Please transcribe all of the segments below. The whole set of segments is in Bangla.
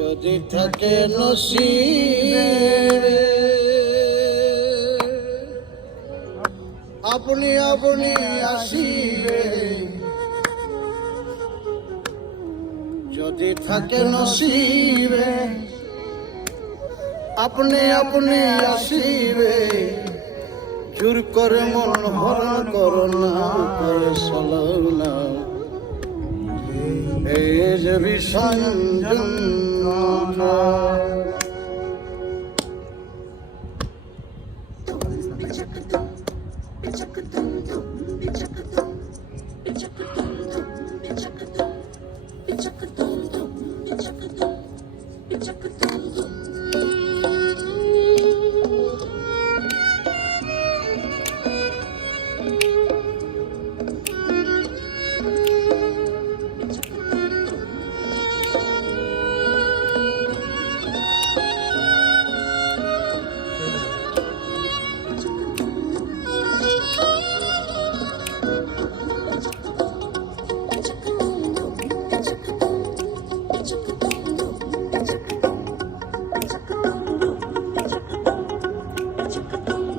যদি থাকে নসিবে আপনি আপনি আসিবে, যদি থাকে নসিবে আপনি আপনি আসিবে, জোর করে মন হরণ করো না, করে চলো না এই যে ভীষণ যন্ত্রণা।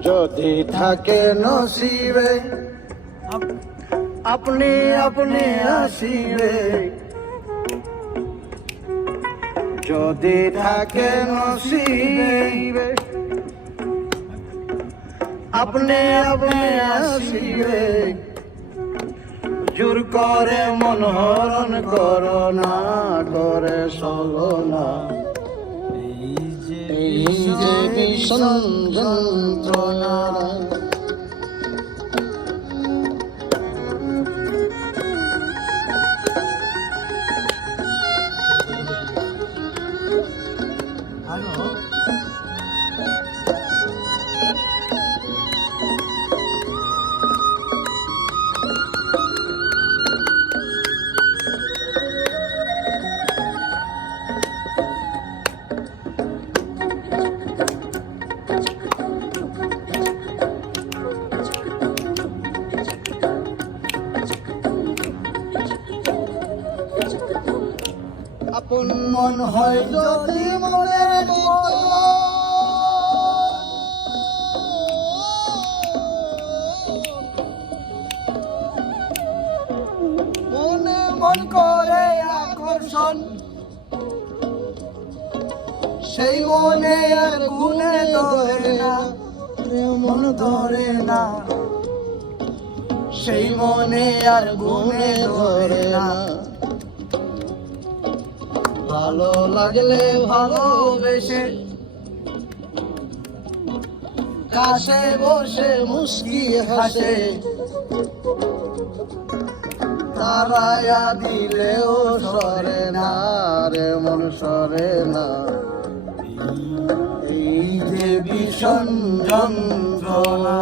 যদি থাকে নসিবে আপনি আপনি আসিবে, যদি থাকে নসিবে আপনি আপনি আসিবে, জোর করে মন হরণ করো না, করে চলো না এই যে ভীষণ যন্ত্রণা। আপন মন হয় যদি মনের মনে মন করে আকর্ষণ, সেই মনে আর গুণে ধরে না, মন ধরে না সেই মনে আর গুণে ধরে না। ভালো লাগলে ভালোবেসে কাছে বসে মুস্কি হাসে, তারায়া দিলেও সরে না রে মন সরে না এই যে ভীষণ যন্ত্রণা।